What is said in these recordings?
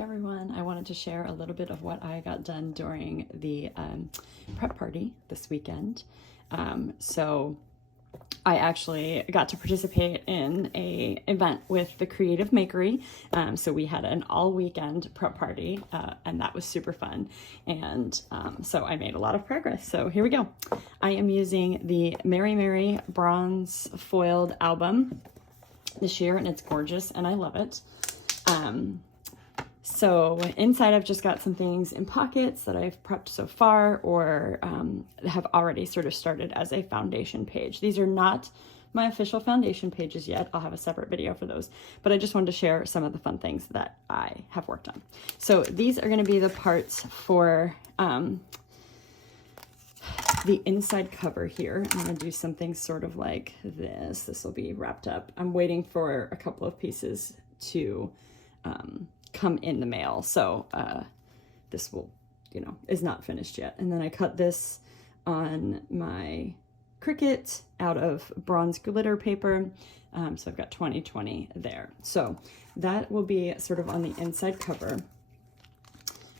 everyone. I wanted to share a little bit of what I got done during the prep party this weekend. So I actually got to participate in an event with the Creative Makery. So we had an all weekend prep party and that was super fun. And so I made a lot of progress. So here we go. I am using the Mary Mary bronze foiled album this year and it's gorgeous and I love it. So inside I've just got some things in pockets that I've prepped so far or have already sort of started as a foundation page. These are not my official foundation pages yet. I'll have a separate video for those, but I just wanted to share some of the fun things that I have worked on. So these are going to be the parts for the inside cover here. I'm going to do something sort of like this. This will be wrapped up. I'm waiting for a couple of pieces to come in the mail. So this will, is not finished yet. And then I cut this on my Cricut out of bronze glitter paper. So I've got 20/20 there. So that will be sort of on the inside cover,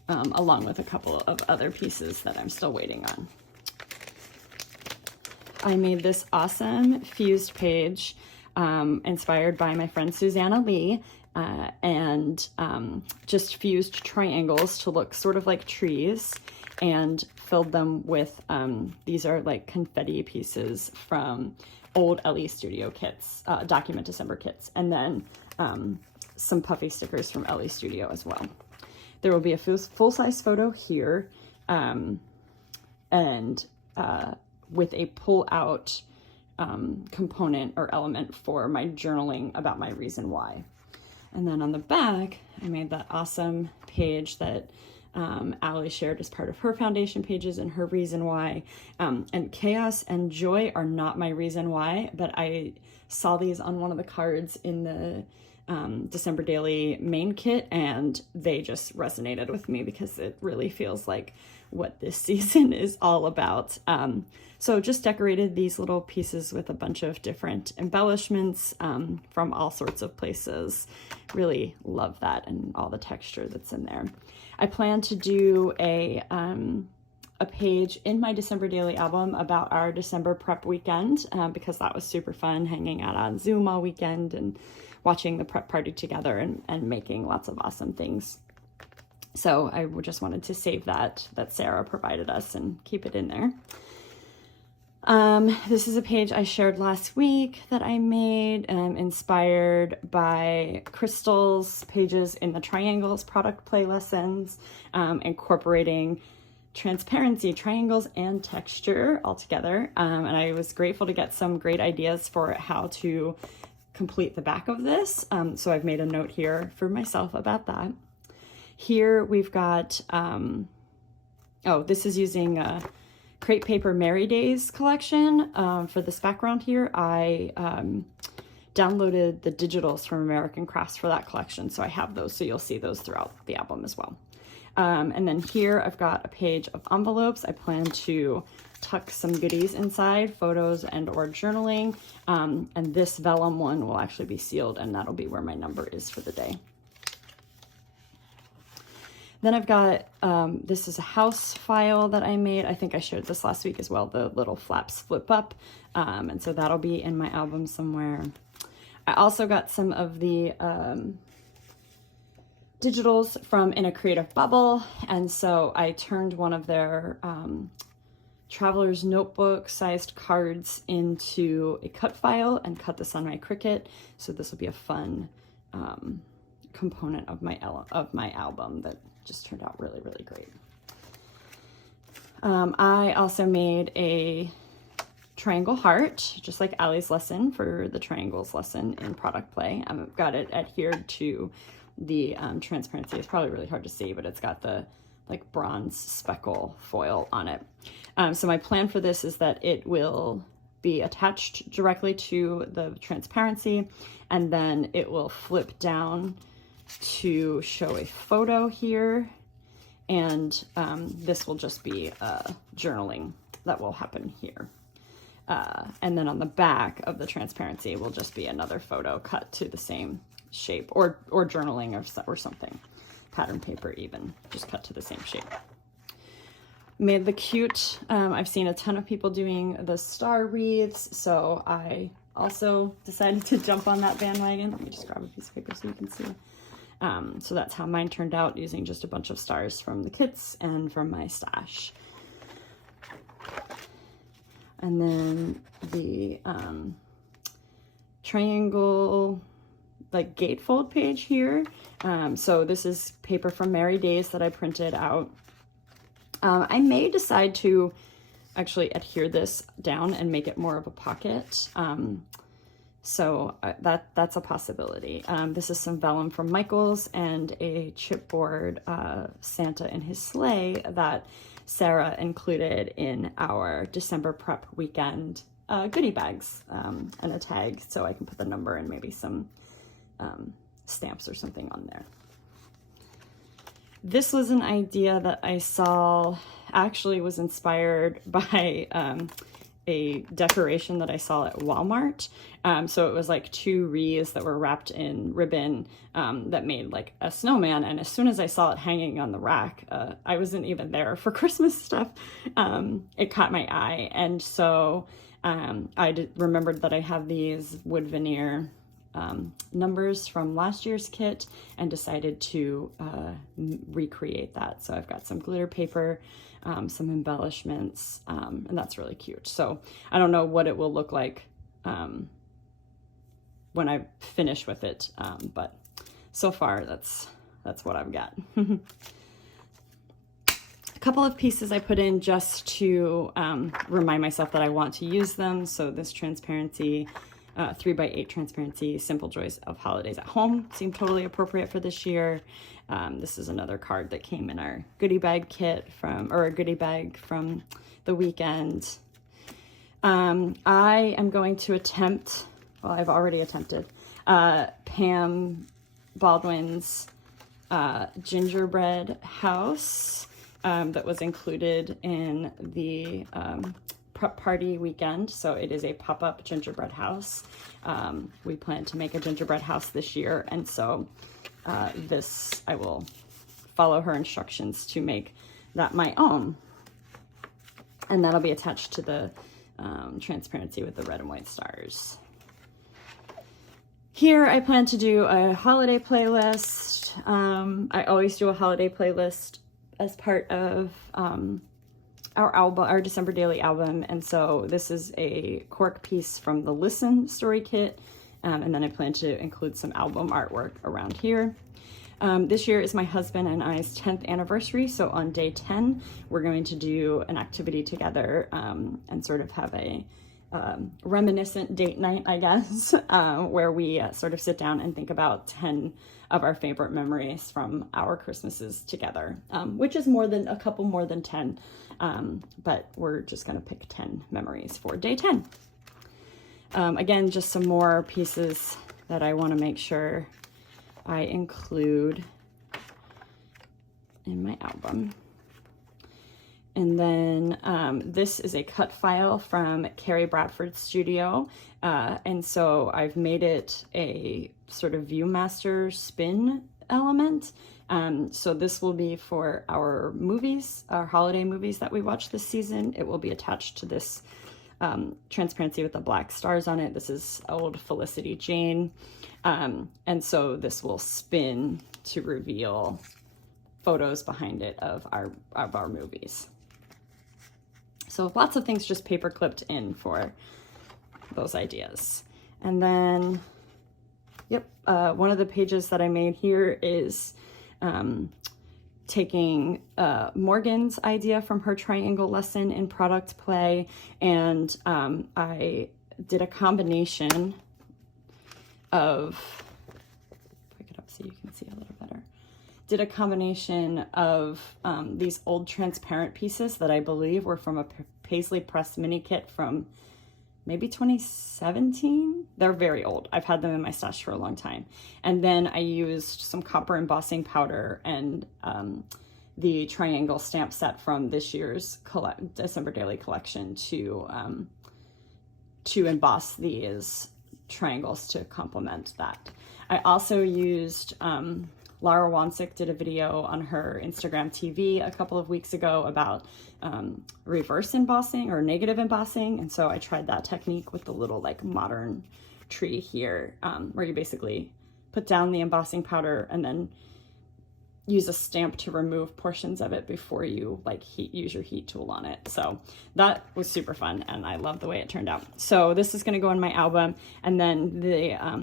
along with a couple of other pieces that I'm still waiting on. I made this awesome fused page inspired by my friend Susanna Lee. And just fused triangles to look sort of like trees and filled them with, these are like confetti pieces from old LE Studio kits, Document December kits, and then some puffy stickers from LE Studio as well. There will be a full-size photo here and with a pull-out component or element for my journaling about my reason why. And then on the back, I made that awesome page that Allie shared as part of her foundation pages and her reason why. And chaos and joy are not my reason why, but I saw these on one of the cards in the December Daily main kit, and they just resonated with me because it really feels like what this season is all about. So just decorated these little pieces with a bunch of different embellishments from all sorts of places. Really love that and all the texture that's in there. I plan to do a page in my December Daily album about our December prep weekend because that was super fun, hanging out on Zoom all weekend and watching the prep party together and making lots of awesome things. So I just wanted to save that Sarah provided us and keep it in there. This is a page I shared last week that I made, inspired by Crystal's pages in the Triangles product play lessons, incorporating transparency, triangles, and texture all together. And I was grateful to get some great ideas for how to complete the back of this. So I've made a note here for myself about that. Here we've got, this is using Crate Paper Merry Days collection. For this background here, I downloaded the digitals from American Crafts for that collection, so I have those, so you'll see those throughout the album as well. And then here I've got a page of envelopes. I plan to tuck some goodies inside, photos and or journaling, and this vellum one will actually be sealed, and that'll be where my number is for the day. Then I've got, this is a house file that I made. I think I shared this last week as well. The little flaps flip up. And so that'll be in my album somewhere. I also got some of the digitals from In a Creative Bubble. And so I turned one of their traveler's notebook sized cards into a cut file and cut this on my Cricut. So this will be a fun component of my album that just turned out really, really great. I also made a triangle heart, just like Allie's lesson for the triangles lesson in product play. I've got it adhered to the transparency. It's probably really hard to see, but it's got the like bronze speckle foil on it. So my plan for this is that it will be attached directly to the transparency, and then it will flip down to show a photo here, and this will just be journaling that will happen here. And then on the back of the transparency will just be another photo cut to the same shape or journaling or something. pattern paper even, just cut to the same shape. Made the cute, I've seen a ton of people doing the star wreaths, so I also decided to jump on that bandwagon. Let me just grab a piece of paper so you can see. So that's how mine turned out, using just a bunch of stars from the kits and from my stash. And then the triangle like gatefold page here. So this is paper from Merry Days that I printed out. I may decide to actually adhere this down and make it more of a pocket. So that's a possibility. This is some vellum from Michaels and a chipboard Santa in his sleigh that Sarah included in our December prep weekend goodie bags, and a tag so I can put the number and maybe some stamps or something on there. This was an idea that I saw, actually was inspired by a decoration that I saw at Walmart. So it was like 2 wreaths that were wrapped in ribbon that made like a snowman. And as soon as I saw it hanging on the rack, I wasn't even there for Christmas stuff. It caught my eye. And so I remembered that I have these wood veneer numbers from last year's kit and decided to recreate that. So I've got some glitter paper, some embellishments, and that's really cute. So I don't know what it will look like when I finish with it, but so far that's what I've got. A couple of pieces I put in just to remind myself that I want to use them. So this transparency, 3x8 transparency, Simple Joys of Holidays at Home seemed totally appropriate for this year. This is another card that came in our goodie bag kit or a goodie bag from the weekend. I am going to attempt, well, I've already attempted, Pam Baldwin's gingerbread house that was included in the prep party weekend. So it is a pop-up gingerbread house. We plan to make a gingerbread house this year, and so I will follow her instructions to make that my own, and that'll be attached to the transparency with the red and white stars. Here I plan to do a holiday playlist. I always do a holiday playlist as part of our December daily album, and so this is a cork piece from the Listen story kit, and then I plan to include some album artwork around here. This year is my husband and I's 10th anniversary, so on day 10 we're going to do an activity together and sort of have a reminiscent date night, I guess, where we sort of sit down and think about 10 of our favorite memories from our Christmases together, which is a couple more than 10. But we're just going to pick 10 memories for day 10. Again, just some more pieces that I want to make sure I include in my album. And then this is a cut file from Carrie Bradford's studio. And so I've made it a sort of Viewmaster spin element. So this will be for our movies, our holiday movies that we watch this season. It will be attached to this transparency with the black stars on it. This is old Felicity Jane. And so this will spin to reveal photos behind it of our movies. So lots of things just paper clipped in for those ideas. And then, one of the pages that I made here is taking Morgan's idea from her triangle lesson in product play, and I did a combination of, pick it up so you can see a little better, did a combination of these old transparent pieces that I believe were from a Paisley Press mini kit from maybe 2017. They're very old. I've had them in my stash for a long time. And then I used some copper embossing powder and the triangle stamp set from this year's December Daily collection to emboss these triangles to complement that. I also used Lara Wansick did a video on her Instagram TV a couple of weeks ago about reverse embossing or negative embossing. And so I tried that technique with the little like modern tree here, where you basically put down the embossing powder and then use a stamp to remove portions of it before you like use your heat tool on it. So that was super fun and I love the way it turned out. So this is going to go in my album, and then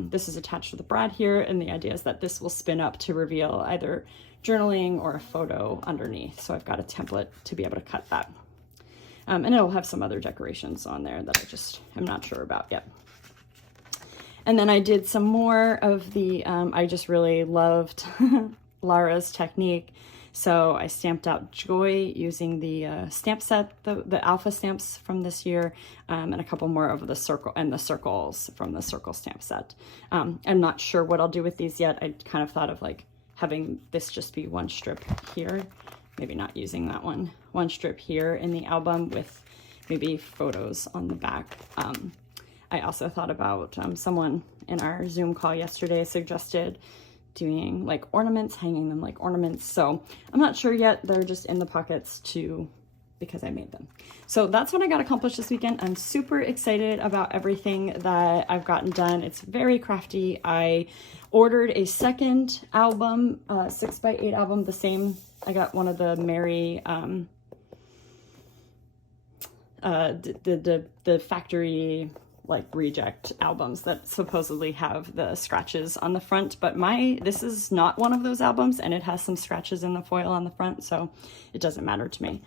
this is attached to the brad here, and the idea is that this will spin up to reveal either journaling or a photo underneath. So I've got a template to be able to cut that. And it'll have some other decorations on there that I just am not sure about yet. And then I did some more of the, I just really loved Lara's technique. So I stamped out Joy using the stamp set, the alpha stamps from this year, and a couple more of the circle and the circles from the circle stamp set. I'm not sure what I'll do with these yet. I kind of thought of like having this just be one strip here, maybe not using that one strip here in the album with maybe photos on the back. I also thought about someone in our Zoom call yesterday suggested doing like ornaments, hanging them like ornaments. So I'm not sure yet. They're just in the pockets because I made them. So that's what I got accomplished this weekend. I'm super excited about everything that I've gotten done. It's very crafty. I ordered a second album, 6x8 album, the same. I got one of the Mary, the factory like reject albums that supposedly have the scratches on the front, but this is not one of those albums, and it has some scratches in the foil on the front, so it doesn't matter to me.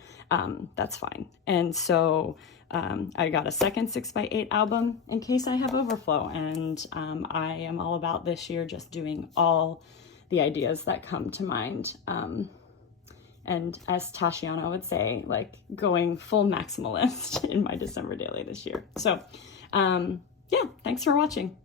That's fine. And so I got a second 6x8 album in case I have overflow, and I am all about this year just doing all the ideas that come to mind. And as Tashiana would say, like going full maximalist in my December daily this year. So yeah, thanks for watching.